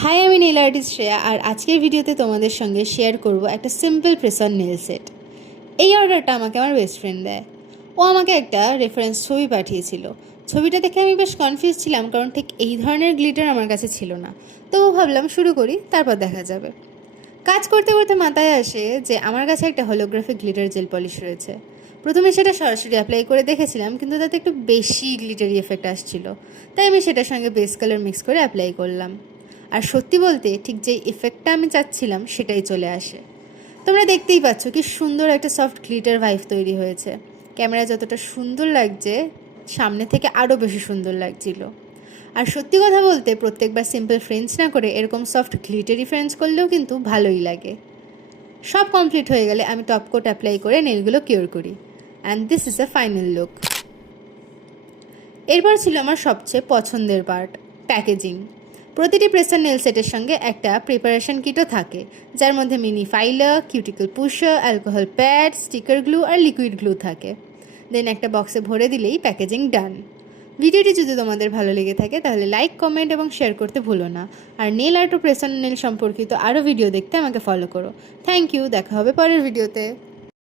High, আমি nail artist Shreya. আর আজকের ভিডিওতে তোমাদের সঙ্গে শেয়ার করব একটা simple press on nail set. এই অর্ডারটা আমাকে আমার বেস্ট ফ্রেন্ড দেয়। ও আমাকে একটা রেফারেন্স ছবি পাঠিয়েছিল। ছবিটা দেখে আমি বেশ কনফিউজ ছিলাম, কারণ ঠিক এই ধরনের গ্লিটার আমার কাছে ছিল না। তবু ভাবলাম শুরু করি, তারপর দেখা যাবে। কাজ করতে করতে মাথায় আসে যে আমার কাছে একটা হলোগ্রাফিক গ্লিটার জেল পলিশ রয়েছে। প্রথমে সেটা সরাসরি অ্যাপ্লাই করে দেখেছিলাম, কিন্তু তাতে একটু বেশি গ্লিটারি এফেক্ট আসছিল। তাই আমি সেটার সঙ্গে বেস কালার মিক্স করে অ্যাপ্লাই করলাম। আর সত্যি বলতে ঠিক যেই এফেক্টটা আমি চাচ্ছিলাম সেটাই চলে আসে। তোমরা দেখতেই পাচ্ছ কি সুন্দর একটা সফট গ্লিটার ভাইব তৈরি হয়েছে। ক্যামেরা যতটা সুন্দর লাগছে, সামনে থেকে আরও বেশি সুন্দর লাগছিল। আর সত্যি কথা বলতে প্রত্যেকবার সিম্পল ফ্রেঞ্চ না করে এরকম সফট গ্লিটারি ফ্রেঞ্চ করলেও কিন্তু ভালোই লাগে। সব কমপ্লিট হয়ে গেলে আমি টপ কোট অ্যাপ্লাই করে নেলগুলো কিওর করি। And this is a final look. এরপর ছিল আমার সবচেয়ে পছন্দের পার্ট, প্যাকেজিং। প্রতিটি প্রেসার নেল সেটের সঙ্গে একটা প্রিপারেশন কিটও থাকে, যার মধ্যে mini filer, cuticle pusher, alcohol pad, sticker glue আর লিকুইড গ্লু থাকে। দেন একটা বক্সে ভরে দিলেই প্যাকেজিং ডান। ভিডিওটি যদি তোমাদের ভালো লেগে থাকে তাহলে লাইক, কমেন্ট এবং শেয়ার করতে ভুলো না। আর নেল আর্ট ও প্রেসার নেল সম্পর্কিত আরও ভিডিও দেখতে আমাকে ফলো করো। থ্যাংক ইউ, দেখা হবে পরের ভিডিওতে।